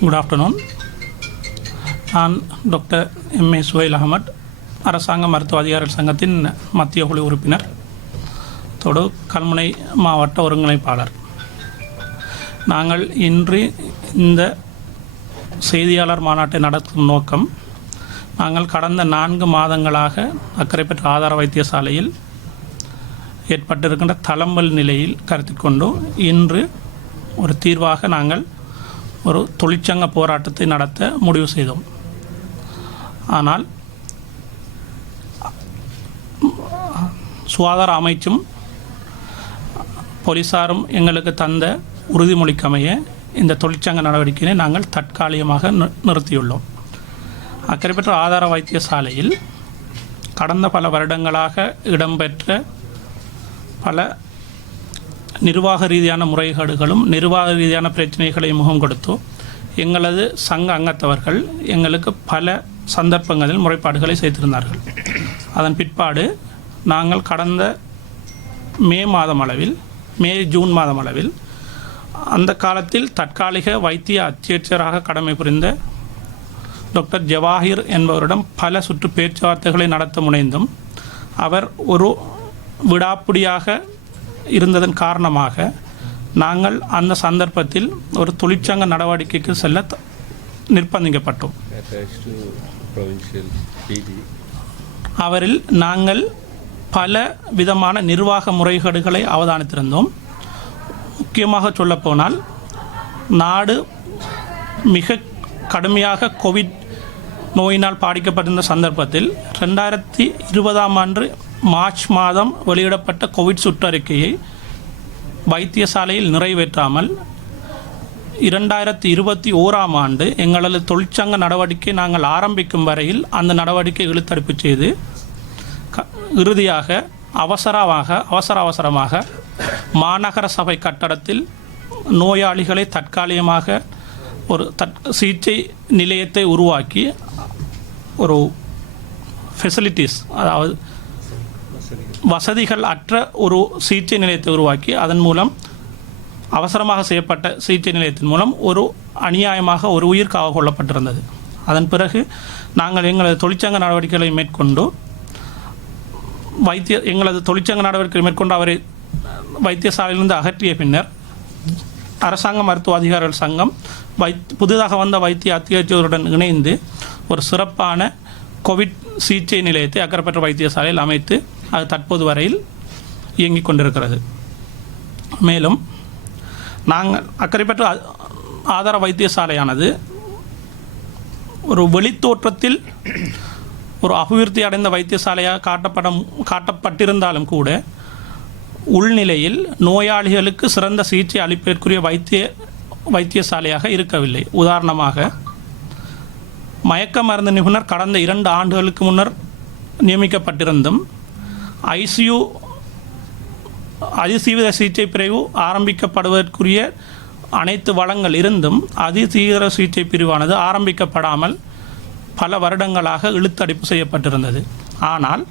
Good afternoon. நான் doctor MA. Suhail Ahmad, அரசாங்க மருத்துவ அதிகாரிகள் சங்கத்தின் மத்திய குழு உறுப்பினர், தோடு கல்முனை மாவட்ட ஒருங்கிணைப்பாளர். நாங்கள் இன்று இந்த செய்தியாளர் மாநாட்டை நடத்தும் நோக்கம், நாங்கள் கடந்த 4 மாதங்களாக அக்கரைப்பற்று ஆதார வைத்தியசாலையில் ஏற்பட்டிருக்கின்ற தளம்பல் நிலையில் கருத்தில் கொண்டு இன்று ஒரு தீர்வாக நாங்கள் ஒரு தொழிற்சங்க போராட்டத்தை நடத்த முடிவு செய்தோம். ஆனால் சுகாதார அமைச்சும் போலீஸாரும் எங்களுக்கு தந்த உறுதிமொழிக்கமைய இந்த தொழிற்சங்க நடவடிக்கையை நாங்கள் தற்காலிகமாக நிறுத்தியுள்ளோம். அக்கரைப்பற்று ஆதார வைத்தியசாலையில் கடந்த பல வருடங்களாக இடம்பெற்ற பல நிர்வாக ரீதியான முறைகேடுகளும் நிர்வாக ரீதியான பிரச்சனைகளை முகம் கொடுத்தோ எங்களது சங்க அங்கத்தவர்கள் எங்களுக்கு பல சந்தர்ப்பங்களில் முறைப்பாடுகளை செய்திருந்தார்கள். அதன் பிற்பாடு நாங்கள் கடந்த ஜூன் மாதம் அளவில் அந்த காலத்தில் தற்காலிக வைத்திய அத்தியட்சராக கடமை புரிந்த டாக்டர் ஜவாஹிர் என்பவரிடம் பல சுற்று பேச்சுவார்த்தைகளை நடத்த முனைந்தும் அவர் ஒரு விடாப்பிடியாக இருந்ததன் காரணமாக நாங்கள் அந்த சந்தர்ப்பத்தில் ஒரு தொழிற்சங்க நடவடிக்கைக்கு செல்ல நிர்பந்திக்கப்பட்டோம். அவரில் நாங்கள் பல விதமான நிர்வாக முறைகேடுகளை அவதானித்திருந்தோம். முக்கியமாக சொல்லப்போனால் நாடு மிக கடுமையாக கோவிட் நோயினால் பாதிக்கப்பட்டிருந்த சந்தர்ப்பத்தில் 2020 மார்ச் மாதம் வெளியிடப்பட்ட கோவிட் சுற்றறிக்கையை வைத்தியசாலையில் நிறைவேற்றாமல் 2021 எங்களது தொழிற்சங்க நடவடிக்கை நாங்கள் ஆரம்பிக்கும் வரையில் அந்த நடவடிக்கை இழுத்தடிப்பு செய்து இறுதியாக அவசரமாக மாநகர சபை கட்டடத்தில் நோயாளிகளை தற்காலிகமாக ஒரு சிகிச்சை நிலையத்தை உருவாக்கி ஒரு ஃபெசிலிட்டிஸ், அதாவது வசதிகள் அற்ற ஒரு சிகிச்சை நிலையத்தை உருவாக்கி அதன் மூலம் அவசரமாக செய்யப்பட்ட சிகிச்சை நிலையத்தின் மூலம் ஒரு அநியாயமாக ஒரு உயிர் காவு கொள்ளப்பட்டிருந்தது. அதன் பிறகு நாங்கள் எங்களது தொழிற்சங்க நடவடிக்கைகளை மேற்கொண்டு அவரை வைத்தியசாலையிலிருந்து அகற்றிய பின்னர் அரசாங்க மருத்துவ அதிகாரிகள் சங்கம் புதிதாக வந்த வைத்திய அத்தியட்சருடன் இணைந்து ஒரு சிறப்பான கோவிட் சிகிச்சை நிலையத்தை அக்கரைப்பற்று வைத்தியசாலையில் அமைத்து அது தற்போது வரையில் இயங்கிக் கொண்டிருக்கிறது. மேலும் நாங்கள் அக்கரைப்பற்று ஆதார வைத்தியசாலையானது ஒரு வெளித்தோற்றத்தில் ஒரு அபிவிருத்தி அடைந்த வைத்தியசாலையாக காட்டப்பட்டிருந்தாலும் கூட உள்நிலையில் நோயாளிகளுக்கு சிறந்த சிகிச்சை அளிப்பதற்குரிய வைத்தியசாலையாக இருக்கவில்லை. உதாரணமாக, மயக்க மருந்து நிபுணர் கடந்த 2 ஆண்டுகளுக்கு முன்னர் நியமிக்கப்பட்டிருந்தும் ஐசியு அதிதீவிர சிகிச்சை பிரிவு ஆரம்பிக்கப்படுவதற்குரிய அனைத்து வளங்கள் இருந்தும் அதிதீவிர சிகிச்சை பிரிவானது ஆரம்பிக்கப்படாமல் பல வருடங்களாக இழுத்தடிப்பு செய்யப்பட்டிருந்தது. ஆனால்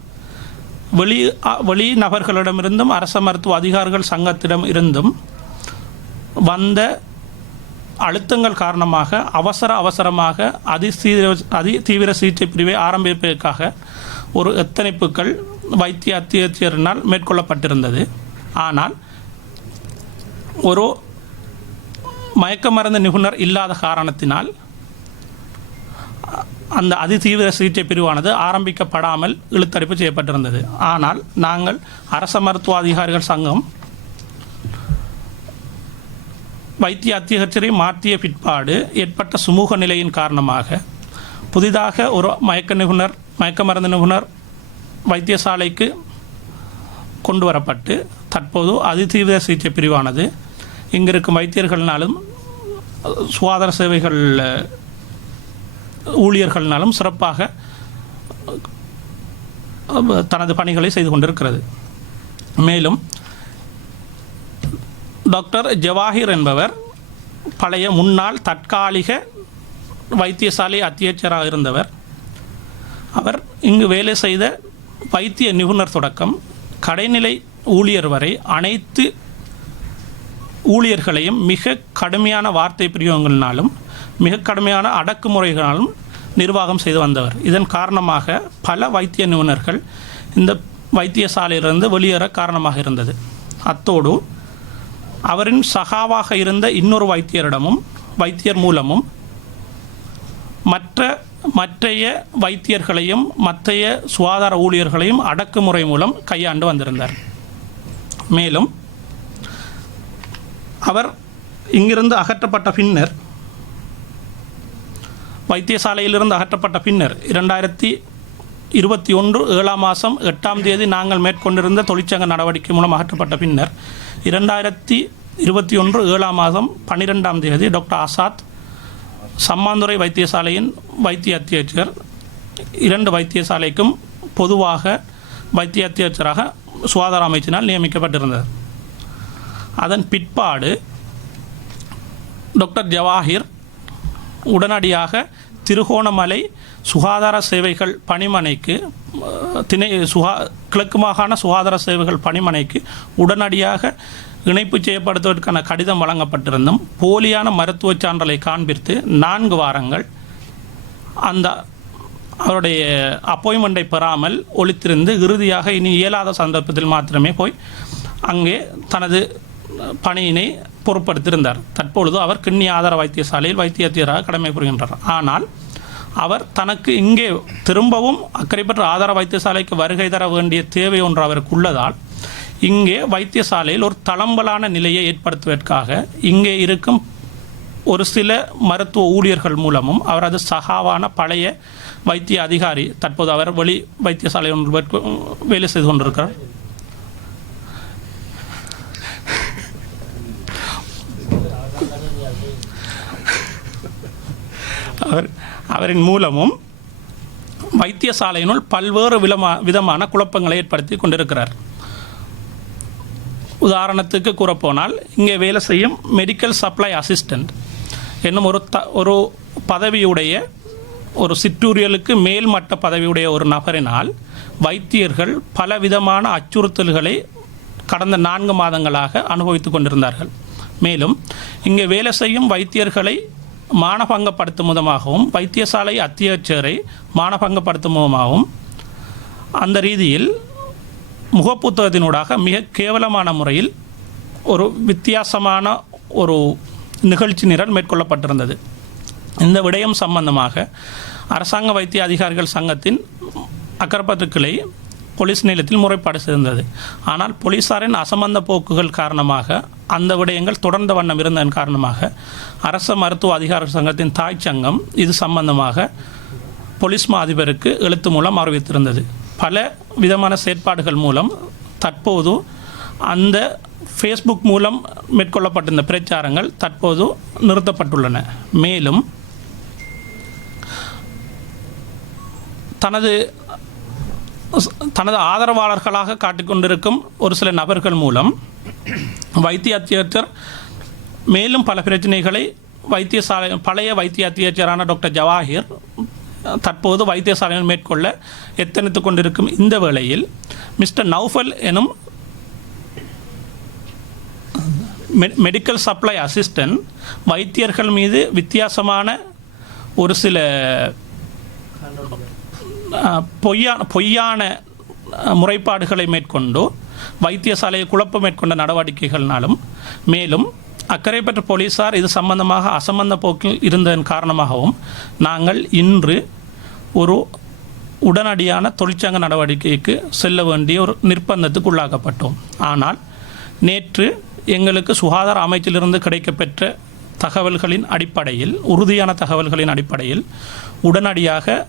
வெளி நபர்களிடமிருந்தும் அரச மருத்துவ அதிகாரிகள் சங்கத்திடம் இருந்தும் வந்த அழுத்தங்கள் காரணமாக அவசரமாக அதிதீவிர சிகிச்சை பிரிவை ஆரம்பிப்பதற்காக ஒரு எத்தனைப்புகள் வைத்திய அத்தியட்சரினால் மேற்கொள்ளப்பட்டிருந்தது. ஆனால் ஒரு மயக்க மருந்து நிபுணர் இல்லாத காரணத்தினால் அந்த அதிதீவிர சிகிச்சை பிரிவானது ஆரம்பிக்கப்படாமல் இழுத்தடிப்பு செய்யப்பட்டிருந்தது. ஆனால் நாங்கள் அரச மருத்துவ அதிகாரிகள் சங்கம் வைத்திய அத்தியட்சரை மாற்றிய பிற்பாடு ஏற்பட்ட சுமூக நிலையின் காரணமாக புதிதாக ஒரு மயக்க மருந்து நிபுணர் வைத்தியசாலைக்கு கொண்டு வரப்பட்டு தற்போது அதிதீவிர சிகிச்சை பிரிவானது இங்கிருக்கும் வைத்தியர்களாலும் சுகாதார சேவைகள் ஊழியர்களாலும் சிறப்பாக தனது பணிகளை செய்து கொண்டிருக்கிறது. மேலும் டாக்டர் ஜவாஹிர் என்பவர் பழைய முன்னாள் தற்காலிக வைத்தியசாலை அத்தியட்சராக இருந்தவர். அவர் இங்கு வேலை செய்த வைத்திய நிபுணர் தொடக்கம் கடைநிலை ஊழியர் வரை அனைத்து ஊழியர்களையும் மிக கடுமையான வார்த்தை பிரயோகங்களினாலும் மிக கடுமையான அடக்குமுறைகளாலும் நிர்வாகம் செய்து வந்தவர். இதன் காரணமாக பல வைத்திய நிபுணர்கள் இந்த வைத்தியசாலையிலிருந்து வெளியேற காரணமாக இருந்தது. அத்தோடு அவரின் சகாவாக இருந்த இன்னொரு வைத்தியர் மூலமும் மற்றைய வைத்தியர்களையும் மற்றைய சுகாதார ஊழியர்களையும் அடக்குமுறை மூலம் கையாண்டு வந்திருந்தார். மேலும் அவர் இங்கிருந்து அகற்றப்பட்ட பின்னர், வைத்தியசாலையிலிருந்து அகற்றப்பட்ட பின்னர் 2021 7ஆம் மாதம் 8ஆம் தேதி நாங்கள் மேற்கொண்டிருந்த தொழிற்சங்க நடவடிக்கை மூலம் அகற்றப்பட்ட பின்னர் 2021 7ஆம் மாதம் 12ஆம் தேதி டாக்டர் ஆசாத் சம்மாந்துறை வைத்தியசாலையின் வைத்திய அத்தியட்சகர் 2 வைத்தியசாலைக்கும் பொதுவாக வைத்திய அத்தியட்சராக சுகாதார அமைச்சினால் நியமிக்கப்பட்டிருந்தார். அதன் பிற்பாடு டாக்டர் ஜவாஹிர் உடனடியாக திருகோணமலை சுகாதார சேவைகள் பணிமனைக்கு கிழக்கு மாகாண சுகாதார சேவைகள் பணிமனைக்கு உடனடியாக இணைப்பு செய்யப்படுத்துவதற்கான கடிதம் வழங்கப்பட்டிருந்தும் போலியான மருத்துவ சான்றலை காண்பித்து 4 வாரங்கள் அவருடைய அப்பாயின்மெண்ட்டை பெறாமல் ஒழித்திருந்து இறுதியாக இனி இயலாத சந்தர்ப்பத்தில் மாத்திரமே போய் அங்கே தனது பணியினை பொறுப்படுத்தியிருந்தார். தற்பொழுது அவர் கிண்ணி ஆதார வைத்தியசாலையில் வைத்தியராக கடமை புரிகின்றார். ஆனால் அவர் தனக்கு இங்கே திரும்பவும் அக்கரைப்பற்ற ஆதார வைத்தியசாலைக்கு வருகை தர வேண்டிய தேவை ஒன்று அவருக்கு உள்ளதால் இங்கே வைத்தியசாலையில் ஒரு தளம்பலான நிலையை ஏற்படுத்துவதற்காக இங்கே இருக்கும் ஒரு சில மருத்துவ ஊழியர்கள் மூலமும் அவரது சகாவான பழைய வைத்திய அதிகாரி தற்போது அவர் வெளி வைத்தியசாலை ஒன்று வேலை செய்து கொண்டிருக்கிறார். அவரின் மூலமும் வைத்தியசாலையினுள் பல்வேறு விதமான குழப்பங்களை ஏற்படுத்தி கொண்டிருக்கிறார். உதாரணத்துக்கு கூறப்போனால் இங்கே வேலை செய்யும் மெடிக்கல் சப்ளை அசிஸ்டண்ட் என்னும் ஒரு பதவியுடைய ஒரு சிற்றூரியலுக்கு மேல்மட்ட பதவியுடைய ஒரு நபரினால் வைத்தியர்கள் பலவிதமான அச்சுறுத்தல்களை கடந்த 4 மாதங்களாக அனுபவித்து கொண்டிருந்தார்கள். மேலும் இங்கே வேலை செய்யும் வைத்தியர்களை மானபங்கப்படுத்தும் விதமாகவும் வைத்தியசாலை அத்தியட்சரை மானபங்கப்படுத்தும் விதமாகவும் அந்த ரீதியில் முகப்புத்தகத்தினூடாக மிக கேவலமான முறையில் ஒரு வித்தியாசமான ஒரு நிகழ்ச்சி நிரல் மேற்கொள்ளப்பட்டிருந்தது. இந்த விடயம் சம்பந்தமாக அரசாங்க வைத்திய அதிகாரிகள் சங்கத்தின் அக்கரைப்பற்று கிளை போலீஸ் நிலையத்தில் முறைப்பாடு செய்திருந்தது. ஆனால் போலீசாரின் அசம்பந்த போக்குகள் காரணமாக அந்த விடயங்கள் தொடர்ந்த வண்ணம் இருந்ததன் காரணமாக அரச மருத்துவ அதிகாரிகள் சங்கத்தின் தாய் சங்கம் இது சம்பந்தமாக போலீஸ் மா அதிபருக்கு எழுத்து மூலம் அறிவித்திருந்தது. பல விதமான செயற்பாடுகள் மூலம் தற்போது அந்த ஃபேஸ்புக் மூலம் மேற்கொள்ளப்பட்டிருந்த பிரச்சாரங்கள் தற்போது நிறுத்தப்பட்டுள்ளன. மேலும் தனது ஆதரவாளர்களாக காட்டிக்கொண்டிருக்கும் ஒரு சில நபர்கள் மூலம் வைத்திய அத்தியட்சர் மேலும் பல பிரச்சனைகளை பழைய வைத்திய அத்தியட்சரான டாக்டர் ஜவாஹிர் தற்போது வைத்தியசாலையில் மேற்கொள்ள எத்தனித்து கொண்டிருக்கும் இந்த வேளையில் மிஸ்டர் நௌஃபல் எனும் மெடிக்கல் சப்ளை அசிஸ்டன்ட் வைத்தியர்கள் மீது வித்தியாசமான ஒரு சில பொய்யான முறைப்பாடுகளை மேற்கொண்டு வைத்தியசாலையை குழப்பம் மேற்கொண்ட நடவடிக்கைகள்னாலும் மேலும் அக்கரைப்பற்று போலீசார் இது சம்பந்தமாக அசம்பந்த போக்கில் இருந்ததன் காரணமாகவும் நாங்கள் இன்று ஒரு உடனடியான தொழிற்சங்க நடவடிக்கைக்கு செல்ல வேண்டிய ஒரு நிர்பந்தத்துக்கு உள்ளாக்கப்பட்டோம். ஆனால் நேற்று எங்களுக்கு சுகாதார அமைச்சிலிருந்து கிடைக்கப்பெற்ற தகவல்களின் அடிப்படையில் உறுதியான தகவல்களின் அடிப்படையில் உடனடியாக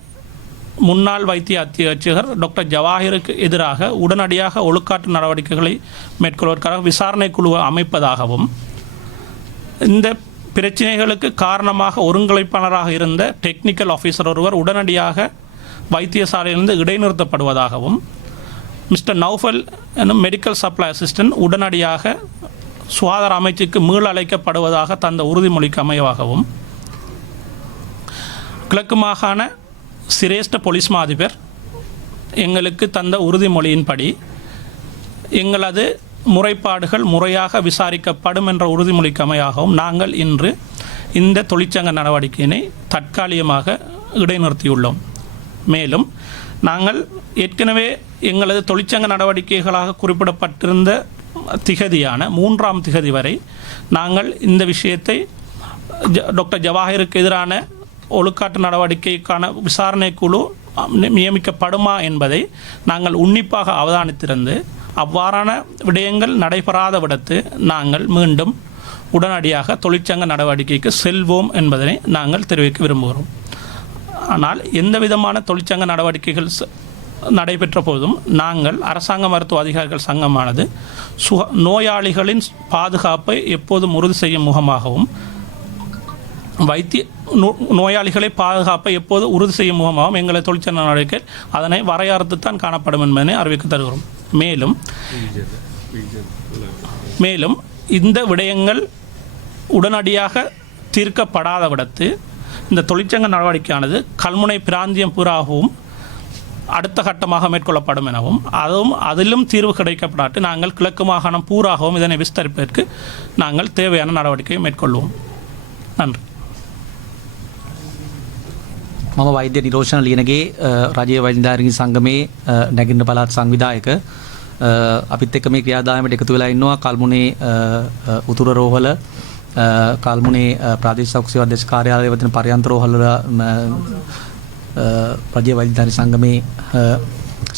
முன்னாள் வைத்திய அத்தியட்சகர் டாக்டர் ஜவாஹிருக்கு எதிராக உடனடியாக ஒழுக்காற்று நடவடிக்கைகளை மேற்கொள்வதற்காக விசாரணை குழுவை அமைப்பதாகவும் இந்த பிரச்சனைகளுக்கு காரணமாக ஒருங்கிணைப்பாளராக இருந்த டெக்னிக்கல் ஆஃபீஸர் ஒருவர் உடனடியாக வைத்தியசாலையிலிருந்து இடைநிறுத்தப்படுவதாகவும் மிஸ்டர் நௌஃபல் எனும் மெடிக்கல் சப்ளை அசிஸ்டன்ட் உடனடியாக சுகாதார அமைச்சுக்கு மீள் அழைக்கப்படுவதாக தந்த உறுதிமொழிக்கு அமைவாகவும் கிழக்கு மாகாண சிரேஷ்ட போலீஸ் மா அதிபர் எங்களுக்கு தந்த உறுதிமொழியின்படி எங்களது முறைப்பாடுகள் முறையாக விசாரிக்கப்படும் என்ற உறுதிமொழிக்கு அமையாகவும் நாங்கள் இன்று இந்த தொழிற்சங்க நடவடிக்கையினை தற்காலிகமாக இடைநிறுத்தியுள்ளோம். மேலும் நாங்கள் ஏற்கனவே எங்களது தொழிற்சங்க நடவடிக்கைகளாக குறிப்பிடப்பட்டிருந்த திகதியான 3ஆம் திகதி வரை நாங்கள் இந்த விஷயத்தை டாக்டர் ஜவாஹிருக்கு எதிரான ஒழுக்காட்டு நடவடிக்கைக்கான விசாரணை குழு நியமிக்கப்படுமா என்பதை நாங்கள் உன்னிப்பாக அவதானித்திருந்து அவ்வாறான விடயங்கள் நடைபெறாத விடத்து நாங்கள் மீண்டும் உடனடியாக தொழிற்சங்க நடவடிக்கைக்கு செல்வோம் என்பதனை நாங்கள் தெரிவிக்க விரும்புகிறோம். ஆனால் எந்த விதமான தொழிற்சங்க நடவடிக்கைகள் நடைபெற்ற போதும் நாங்கள் அரசாங்க மருத்துவ அதிகாரிகள் சங்கமானது நோயாளிகளின் பாதுகாப்பை எப்போதும் உறுதி செய்யும் முகமாகவும் நோயாளிகளை பாதுகாப்பை எப்போது உறுதி செய்யும் முகமாகவும் எங்களை தொழிற்சங்க நடவடிக்கை அதனை வரையறுத்துத்தான் காணப்படும் என்பதனை அறிவிக்க தருகிறோம். மேலும் இந்த விடயங்கள் உடனடியாக தீர்க்கப்படாத விடத்து இந்த தொழிற்சங்க நடவடிக்கையானது கல்முனை பிராந்தியம் பூராகவும் அடுத்த கட்டமாக மேற்கொள்ளப்படும் எனவும் அதிலும் தீர்வு கிடைக்கப்படாட்டு நாங்கள் கிழக்கு மாகாணம் பூராகவும் இதனை விஸ்தரிப்பதற்கு நாங்கள் தேவையான நடவடிக்கையை மேற்கொள்வோம். நன்றி. මම වෛද්‍ය නිරෝෂණ ලියනගේ රජයේ වෛද්‍යධාරීන් සංගමේ නැගින්න පළාත් සංවිධායක අපිත් එක්ක මේ ක්‍රියාදාමයට එකතු වෙලා ඉන්නවා කල්මුනේ උතුර රෝහල කල්මුනේ ප්‍රාදේශීය සෞඛ්‍ය සේවා අධ්‍යක්ෂ කාර්යාලයේ වතින පරියන්ත රෝහල රජයේ වෛද්‍යධාරී සංගමේ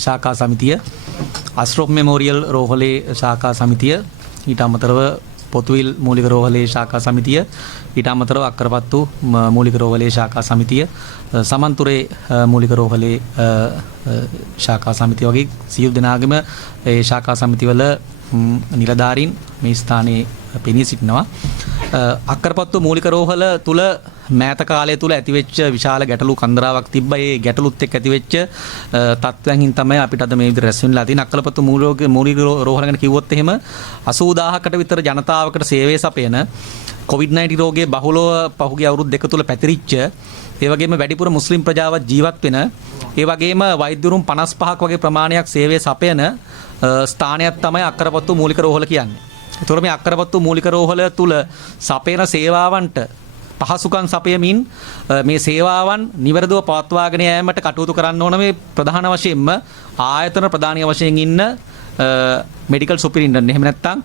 ශාඛා සමිතිය අස්රොප් මෙමෝරියල් රෝහලේ ශාඛා සමිතිය ඊට අමතරව පොතුවිල් මූලික රෝහලේ ශාඛා සමිතිය ඊට අමතරව අක්කරපත්තු මූලික රෝහලේ ශාඛා සමිතිය සමන්තුරේ මූලික රෝහලේ ශාඛා සමිතිය වගේ සියලු දෙනාගේම ඒ ශාඛා සමිතිවල නිලධාරීන් මේ ස්ථානයේ පෙනී සිටිනවා. අක්කරපත්තු මූලික රෝහල තුල මෑත කාලය තුල ඇතිවෙච්ච විශාල ගැටලු කන්දරාවක් තිබ්බා. ඒ ගැටලුත් එක්ක ඇතිවෙච්ච තත්ත්වයන් තමයි අපිට අද මේ විදිහට රැස් වෙන්නලා තියෙන. අක්කරපත්තු මූලික රෝහල ගැන කිව්වොත් එහෙම 80000කට විතර ජනතාවකට සේවය සපයන COVID-19 රෝගයේ බහුලව පහුගිය අවුරුදු දෙක තුල පැතිරිච්ච ඒ වගේම වැඩිපුර මුස්ලිම් ප්‍රජාවත් ජීවත් වෙන ඒ වගේම වෛද්‍යවරුන් 55ක් වගේ ප්‍රමාණයක් සේවය සපයන ස්ථානයක් තමයි අක්කරපත්තු මූලික රෝහල කියන්නේ. ඒතකොට මේ අක්කරපත්තු මූලික රෝහල තුල සපයන සේවාවන්ට පහසුකම් සපයමින් මේ සේවාවන් නිවැරදිව පවත්වාගෙන යාමට කටයුතු කරන්න ඕන මේ ප්‍රධාන වශයෙන්ම ආයතන ප්‍රධානීය වශයෙන් ඉන්න මෙඩිකල් සුපිරින්ටන්ඩන්ට් එහෙම නැත්නම්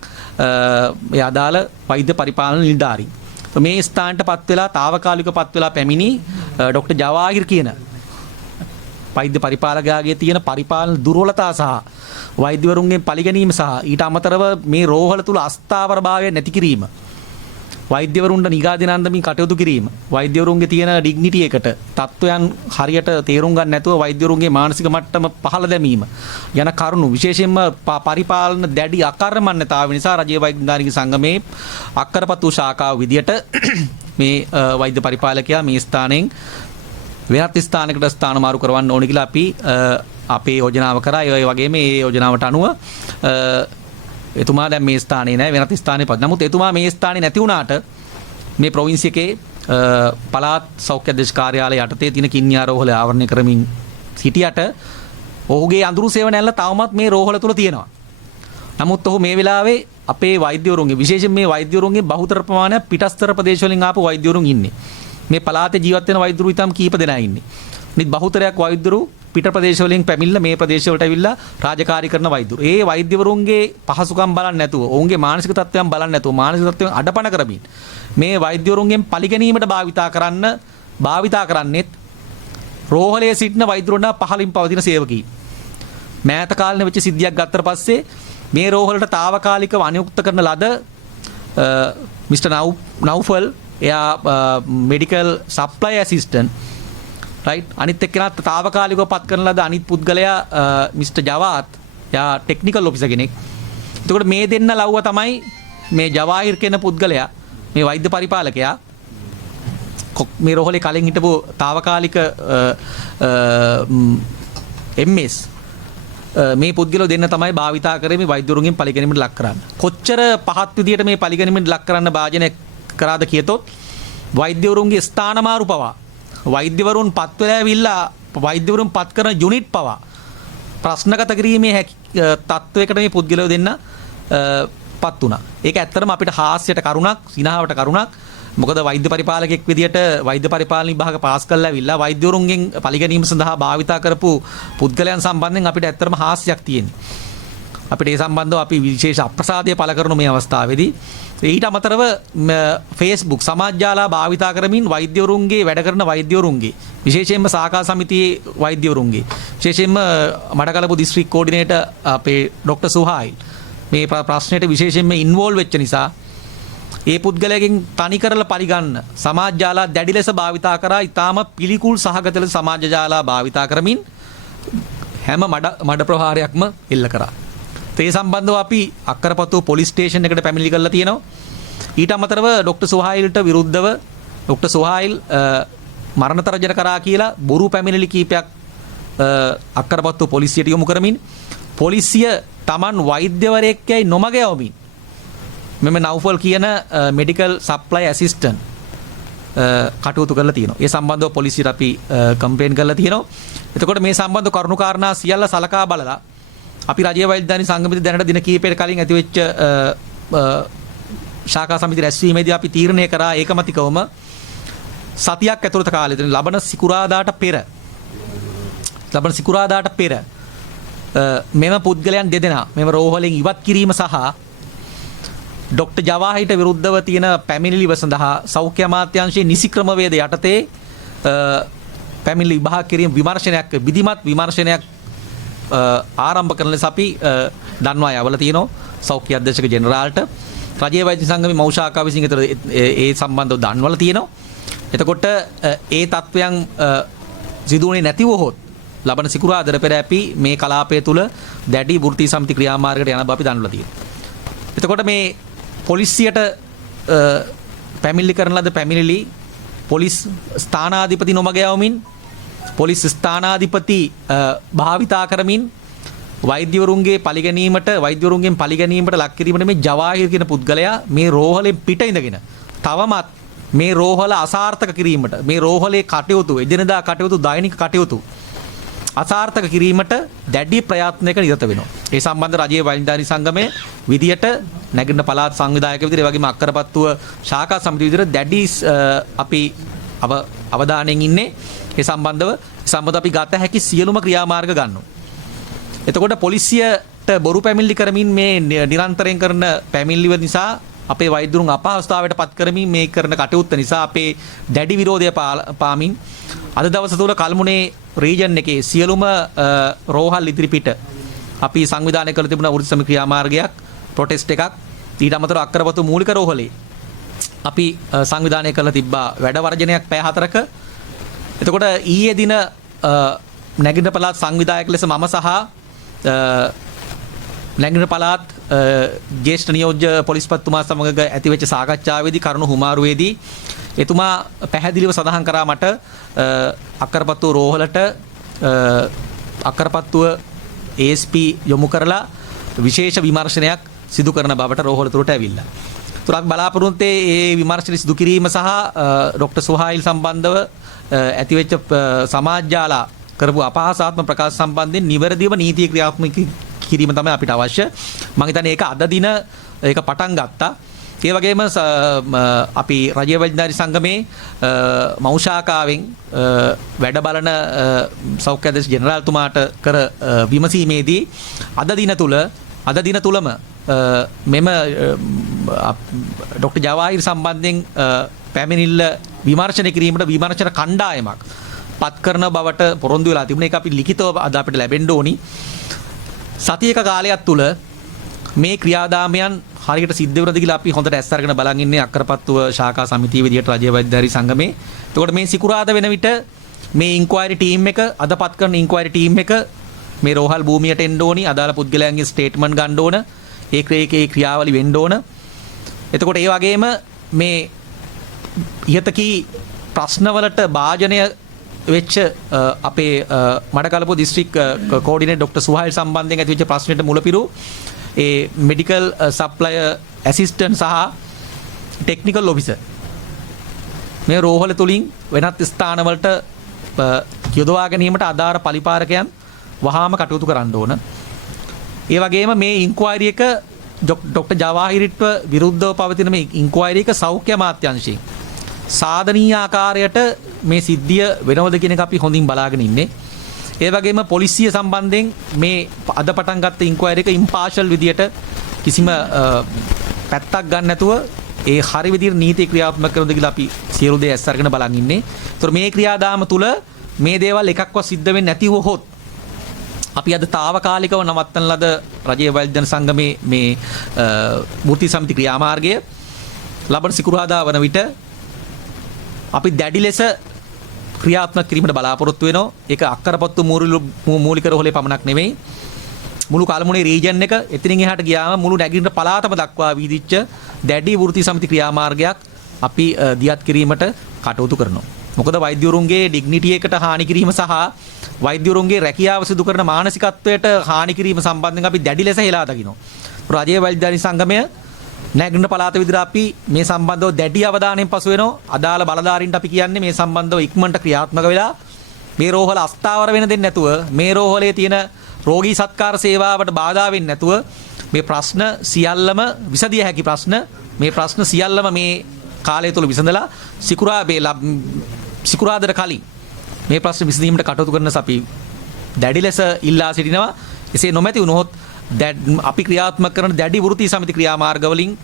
ඒ අදාළ වෛද්‍ය පරිපාලන නිලධාරී. මේ ස්ථානටපත් වෙලා తాවකාලිකපත් වෙලා පැමිණි ඩොක්ටර් ජවාහිර් කියන වෛද්‍ය පරිපාලකයාගේ තියෙන පරිපාලන දුර්වලතා සහ වෛද්‍යවරුන්ගේ පරිගැනීම සහ ඊට අමතරව මේ රෝහල තුල අස්ථාවරභාවය නැති කිරීම වෛද්‍යවරුන්ට නිගාදිනන්දමින් කටයුතු කිරීම වෛද්‍යවරුන්ගේ තියෙන ඩිග්නිටි එකට තත්වයන් හරියට තේරුම් ගන්න නැතුව වෛද්‍යවරුන්ගේ මානසික මට්ටම පහළ දැමීම යන කරුණු විශේෂයෙන්ම පරිපාලන දැඩි අකර්මණ්‍යතාවය නිසා රජයේ වෛද්‍යධාරීන් සංගමේ අක්කරපත්තු ශාඛාව විදියට මේ වෛද්‍ය පරිපාලකයා මේ ස්ථානයෙන් වෙනත් ස්ථානයකට ස්ථානමාරු කරවන්න ඕන කියලා අපි අපේ යෝජනාව කරා. ඒ වගේම මේ යෝජනාවට අනුව එතුමා දැන් මේ ස්ථානේ නැහැ වෙනත් ස්ථානයක. නමුත් එතුමා මේ ස්ථානේ නැති වුණාට මේ ප්‍රොවින්ස් එකේ පළාත් සෞඛ්‍ය අධ්‍යක්ෂ කාර්යාලය යටතේ තියෙන කින්නියා රෝහල ආවරණය කරමින් සිටියට ඔහුගේ අඳුරු සේවනැල්ල තවමත් මේ රෝහල තුල තියෙනවා. නමුත් ඔහු මේ වෙලාවේ අපේ වෛද්‍යවරුන්ගේ විශේෂයෙන් මේ වෛද්‍යවරුන්ගේ බහුතර ප්‍රමාණයක් පිටස්තර ප්‍රදේශ වලින් ආපු වෛද්‍යවරුන් ඉන්නේ. මේ පළාතේ ජීවත් වෙන වෛද්‍යවරු ඊටම කීප දෙනා ඉන්නේ. නිත් බහුතරයක් වෛද්‍යවරු පිට ප්‍රදේශ වලින් පැමිණිලා මේ ප්‍රදේශ වලට ඇවිල්ලා රාජකාරී කරන වෛද්‍යවරු. ඒ වෛද්‍යවරුන්ගේ පහසුකම් බලන්නේ නැතුව, ඔවුන්ගේ මානසික තත්ත්වයන් බලන්නේ නැතුව, මානසික තත්ත්වයන් අඩපණ කරමින් මේ වෛද්‍යවරුන්ගෙන් පරිගැනීමට භාවිතා කරන්නේත් රෝහලේ සිටින වෛද්‍යවරුන්ට පහලින් පවතින සේවකීන්. මෑත කාලේ වෙච්ච සිද්ධියක් ගත්තට පස්සේ මේ රෝහලට తాවකාලිකව අනුයුක්ත කරන ලද මිස්ටර් නවුෆල් එයා මෙඩිකල් සප්ලයි ඇසිස්ටන්ට් රයිට් අනිත් එක්කෙනා తాවකාලිකව පත් කරන ලද අනිත් පුද්ගලයා මිස්ටර් ජවාත් එයා ටෙක්නිකල් ඔෆිසර් කෙනෙක්. එතකොට මේ දෙන්න ලව්ව තමයි මේ ජවාහිර් කියන පුද්ගලයා මේ වෛද්‍ය පරිපාලකයා මේ රෝහලේ කලින් හිටපු తాවකාලික MS මේ පුද්ගලෝ දෙන්න තමයි භාවිතා කරේ මේ වෛද්‍යවරුන්ගෙන් පරිගැනීමට ලක් කරන්න. කොච්චර පහත් විදියට මේ පරිගැනීමට ලක් කරන්න භාජනය කරාද කියතොත් වෛද්‍යවරුන්ගේ ස්ථානමාරු පවා වෛද්‍යවරුන් පත් වෙලා ඇවිල්ලා වෛද්‍යවරුන් පත් කරන යුනිට් පවා ප්‍රශ්නගත කිරීමේ තත්වයකට මේ පුද්ගලයෝ දෙන්න පත් වුණා. ඒක ඇත්තටම අපිට හාස්‍යයට කරුණක්, සිනහවට කරුණක්. මොකද වෛද්‍ය පරිපාලකෙක් විදියට වෛද්‍ය පරිපාලන විභාග පාස් කරලා ඇවිල්ලා වෛද්‍යවරුන්ගෙන් පරිගැනීම සඳහා භාවිතා කරපු පුද්ගලයන් සම්බන්ධයෙන් අපිට ඇත්තටම හාස්‍යයක් තියෙනවා. අපිට ඒ සම්බන්ධව අපි විශේෂ අප්‍රසාදය පළ කරන මේ අවස්ථාවේදී ඊට අමතරව Facebook සමාජ ජාලා භාවිතා කරමින් වෛද්‍යවරුන්ගේ වැඩ කරන වෛද්‍යවරුන්ගේ විශේෂයෙන්ම සාකා සමිතියේ වෛද්‍යවරුන්ගේ විශේෂයෙන්ම මඩකලපු දිස්ත්‍රික් කෝඩිනේටර් අපේ ડોક્ટર සුහායිල් මේ ප්‍රශ්නෙට විශේෂයෙන්ම ඉන්වෝල්ව් වෙච්ච නිසා ඒ පුද්ගලයාගෙන් තනි කරලා පරිගන්න සමාජ ජාලා දැඩි ලෙස භාවිතා කරා ඊටාම පිළිකුල් සහගත ලෙස සමාජ ජාලා භාවිතා කරමින් හැම මඩ ප්‍රහාරයක්ම එල්ල කරා. ඒ සම්බන්ධව අපි අක්කරපත්තුව පොලිස් ස්ටේෂන් එකට පැමිණිලි කරලා තියෙනවා. ඊට අමතරව ડોક્ટર සුහායිල්ට විරුද්ධව ડોક્ટર සුහායිල් මරණ තරජන කරා කියලා බොරු පැමිණිලි කීපයක් අක්කරපත්තුව පොලිසියට යොමු කරමින් පොලිසිය Taman වෛද්‍යවරයෙක් යයි නොමග යවමින් මෙම නවුෆල් කියන මෙඩිකල් සප්ලයි ඇසිස්ටන්ට් කටයුතු කරලා තියෙනවා. ඒ සම්බන්ධව පොලිසියට අපි කම්ප්ලේන්ට් කරලා තියෙනවා. එතකොට මේ සම්බන්ධ කරුණු කාරණා සියල්ල සලකා බලලා අපි රජයේ වෛද්‍යධානි සංගමිත දැනට දින කිහිපයකට කලින් ඇතිවෙච්ච ශාඛා සමිති රැස්වීමේදී අපි තීරණය කරා ඒකමතිකවම සතියක් ඇතුළත කාලෙදී ලබන සිකුරාදාට පෙර මෙම පුද්ගලයන් දෙදෙනා මෙම රෝහලෙන් ඉවත් කිරීම සහ ડોક્ટર ජවාහිට විරුද්ධව තියෙන පැමිණිලිව සඳහා සෞඛ්‍ය අමාත්‍යාංශයේ නිසි ක්‍රමවේද යටතේ පැමිණිලි විභාග කිරීම විමර්ශනයක් විධිමත් විමර්ශනයක් ආරම්භ කරන ලෙස අපි දන්වා යවලා තියෙනවා සෞඛ්‍ය අධ්‍යක්ෂක ජෙනරාල්ට රජයේ වෛද්‍ය සංගමේ මෞෂාකා විසින් ඒ සම්බන්ධව දන්වලා තියෙනවා. එතකොට ඒ තත්වයන් සිදුුනේ නැතිව හොත් ලබන සිකුරාදා පෙර අපි මේ කලාපය තුල දැඩි වෘත්ති සමිති ක්‍රියාමාර්ගයට යන බව අපි දන්වලා තියෙනවා. එතකොට මේ පොලිසියට පැමිණිලි කරන ලද පැමිණිලි පොලිස් ස්ථානාධිපති නොමග යවමින් පොලිස් ස්ථානාධිපති භාවිතා කරමින් වෛද්‍යවරුන්ගෙන් පරිගැනීමට ලක් කිරීමට මේ ජවාහිර් කියන පුද්ගලයා මේ රෝහලෙන් පිට ඉඳගෙන තවමත් මේ රෝහල අසාර්ථක කිරීමට මේ රෝහලේ කටයුතු එදිනදා කටයුතු දෛනික කටයුතු අසාර්ථක කිරීමට දැඩි ප්‍රයත්නයක නිරත වෙනවා. ඒ සම්බන්ධ රජයේ වෛද්‍යධාරි සංගමයේ විදියට නැගිටින පළාත් සංවිධායක විදියට ඒ වගේම අක්කරපත්තුව ශාඛා සමිතිය විදියට දැඩි අපි අවධානයෙන් ඉන්නේ. ඒ සම්බන්ධව අපි ගත හැකි සියලුම ක්‍රියාමාර්ග ගන්නවා. එතකොට පොලිසියට බොරු පැමිණිලි කරමින් මේ නිරන්තරයෙන් කරන පැමිණිලි නිසා අපේ වෛද්‍යවරුන් අපහසුතාවයට පත් කරමින් මේ කරන කටයුත්ත නිසා අපේ දැඩි විරෝධය පාමින් අද දවස තුල කල්මුනේ රීජන් එකේ සියලුම රෝහල් ඉදිරිපිට අපි සංවිධානය කළ තිබුණ වෘත්ති සමිති ක්‍රියාමාර්ගයක් ප්‍රොටෙස්ට් එකක් ඊට අමතරව අක්කරපත්තු මූලික රෝහලේ අපි සංවිධානය කළ තිබ්බා වැඩ වර්ජනයක් පැය 4ක. එතකොට ඊයේ දින නැගිටින පළාත් සංවිධායක ලෙස මම සහ නැගිටින පළාත් ජ්‍යෙෂ්ඨ නියෝජ්‍ය පොලිස්පතිතුමා සමග ඇතිවෙච්ච සාකච්ඡාවේදී කරුණු හුමාරුවේදී එතුමා පැහැදිලිව සඳහන් කරා මට අක්කරපත්තුව රෝහලට අක්කරපත්තුව ASP යොමු කරලා විශේෂ විමර්ශනයක් සිදු කරන බවට රෝහල තුරට ඇවිල්ලා. තුරක් බලාපොරොත්තු ඒ විමර්ශන සිදු කිරීම සහ ડોક્ટર සුහායිල් සම්බන්ධව ඇතිවෙච්ච සමාජ ජාලා කරපු අපහාසාත්මක ප්‍රකාශ සම්බන්ධයෙන් නිවැරදිව නීතිය ක්‍රියාත්මක කිරීම තමයි අපිට අවශ්‍ය. මම හිතන්නේ ඒක අද දින ඒක පටන් ගත්තා. ඒ වගේම අපි රජයේ වෛද්‍යධාරි සංගමේ මෞෂාකාවෙන් වැඩ බලන සෞඛ්‍ය අධ්‍යක්ෂ ජෙනරාල්තුමාට කර විමසීමේදී අද දින තුලම මෙම ડોક્ટર ජවාහිර් සම්බන්ධයෙන් පැමිණිල්ල විමර්ශනය කිරීමට විමර්ශන කණ්ඩායමක් පත් කරන බවට පොරොන්දු වෙලා තිබුණා. ඒක අපි ලිඛිතව අද අපිට ලැබෙන්න ඕනි. සතියක කාලයක් තුල මේ ක්‍රියාදාමයන් හරියට සිද්ධ වෙනවද කියලා අපි හොඳට ඇස් අරගෙන බලන් ඉන්නේ අක්කරපත්තුව ශාඛා සමිතිය විදියට රජයේ වෛද්‍යධාරි සංගමේ. එතකොට මේ සිකුරාදා වෙන විට මේ ඉන්ක්වයරි ටීම් එක අදපත් කරන ඉන්ක්වයරි ටීම් එක මේ රෝහල් භූමියට එන්න ඕනි. අදාළ පුද්ගලයන්ගේ ස්ටේට්මන්ට් ගන්න ඕන. ඒකේ ක්‍රියාවලි වෙන්න ඕන. එතකොට ඒ වගේම මේ ඉහතකී ප්‍රශ්නවලට භාජනය වෙච්ච අපේ මඩකලපුව දිස්ත්‍රික් කෝඩිනේටර් ડોક્ટર සුහායිල් සම්බන්ධයෙන් ඇතිවෙච්ච ප්‍රශ්නෙට මුලපිරු ඒ මෙඩිකල් සප්ලයර් ඇසිස්ටන්ට් සහ ටෙක්නිකල් ඔෆිසර් මේ රෝහල තුලින් වෙනත් ස්ථානවලට යොදවා ගැනීමට අදාළ පරිපාලකයන් වහාම කටයුතු කරන්න ඕන. ඒ වගේම මේ ඉන්ක්වයරි එක ඩොක්ටර් ජවාහිරිට්ව විරුද්ධව පවතින මේ ඉන්ක්වයරි එක සෞඛ්‍ය අමාත්‍යාංශයෙන් සාධනීය ආකාරයට මේ සිද්ධිය වෙනවද කියන එක අපි හොඳින් බලාගෙන ඉන්නේ. ඒ වගේම පොලිසිය සම්බන්ධයෙන් මේ අද පටන් ගත්ත ඉන්ක්වයරි එක ඉම්පාර්ෂල් විදියට කිසිම පැත්තක් ගන්න නැතුව ඒ හරි විදිහට නීති ක්‍රියාත්මක කරනද කියලා අපි සියලු දේ ඇස් අරගෙන බලන් ඉන්නේ. ඒතර මේ ක්‍රියාදාම තුල මේ දේවල් එකක්වත් සිද්ධ වෙන්නේ නැති වුවහොත් අපි අද తాවකාලිකව නවත්තන ලද රජයේ වෛද්‍ය සංගමේ මේ වෘත්ති සමිති ක්‍රියාමාර්ගය ලබන සිකුරාදා වන විට අපි දැඩි ලෙස ක්‍රියාත්මක කිරීමට බලාපොරොත්තු වෙනවා. ඒක අක්කරපත්තු මූලික රෝහලේ පමණක් නෙමෙයි. මුළු කලමුණේ රීජන් එක එතනින් එහාට ගියාම මුළු නැගිටින පළාතම දක්වා වීදිච්ච දැඩි වෘත්ති සමිති ක්‍රියාමාර්ගයක් අපි දියත් කිරීමට කටයුතු කරනවා. මොකද වෛද්‍යවරුන්ගේ ඩිග්නිටි එකට හානි කිරීම සහ වෛද්‍යවරුන්ගේ රැකියාව සිදු කරන මානසිකත්වයට හානි කිරීම සම්බන්ධයෙන් අපි දැඩි ලෙස හෙලා දකිනවා. රජයේ වෛද්‍ය සංගමය නැගිටින පළාත විදිහට අපි මේ සම්බන්ධව දැඩි අවධානයෙන් පසු වෙනවා. අදාළ බලධාරීන්ට අපි කියන්නේ මේ සම්බන්ධව ඉක්මනට ක්‍රියාත්මක වෙලා මේ රෝහල අස්ථාවර වෙන දෙන්නේ නැතුව මේ රෝහලේ තියෙන රෝගී සත්කාර සේවාවට බාධා වෙන්නේ නැතුව මේ ප්‍රශ්න සියල්ලම විසදිය හැකි ප්‍රශ්න මේ ප්‍රශ්න සියල්ලම මේ කාලය තුල විසඳලා සිකුරාදට කලින් මේ ප්‍රශ්න විසඳීමට කටයුතු කරන අපි දැඩි ලෙස ඉල්ලා සිටිනවා. එසේ නොමැති වුණොත් අපි ක්‍රියාත්මක කරන දැඩි වෘත්ති සමිති ක්‍රියාමාර්ගවලින්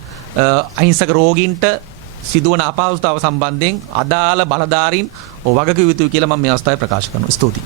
අහිංසක රෝගීන්ට සිදුවන අපහසුතාව සම්බන්ධයෙන් අදාළ බලධාරීන් වගකිව යුතුයි කියලා මම මේ අවස්ථාවේ ප්‍රකාශ කරනවා. ස්තුතියි.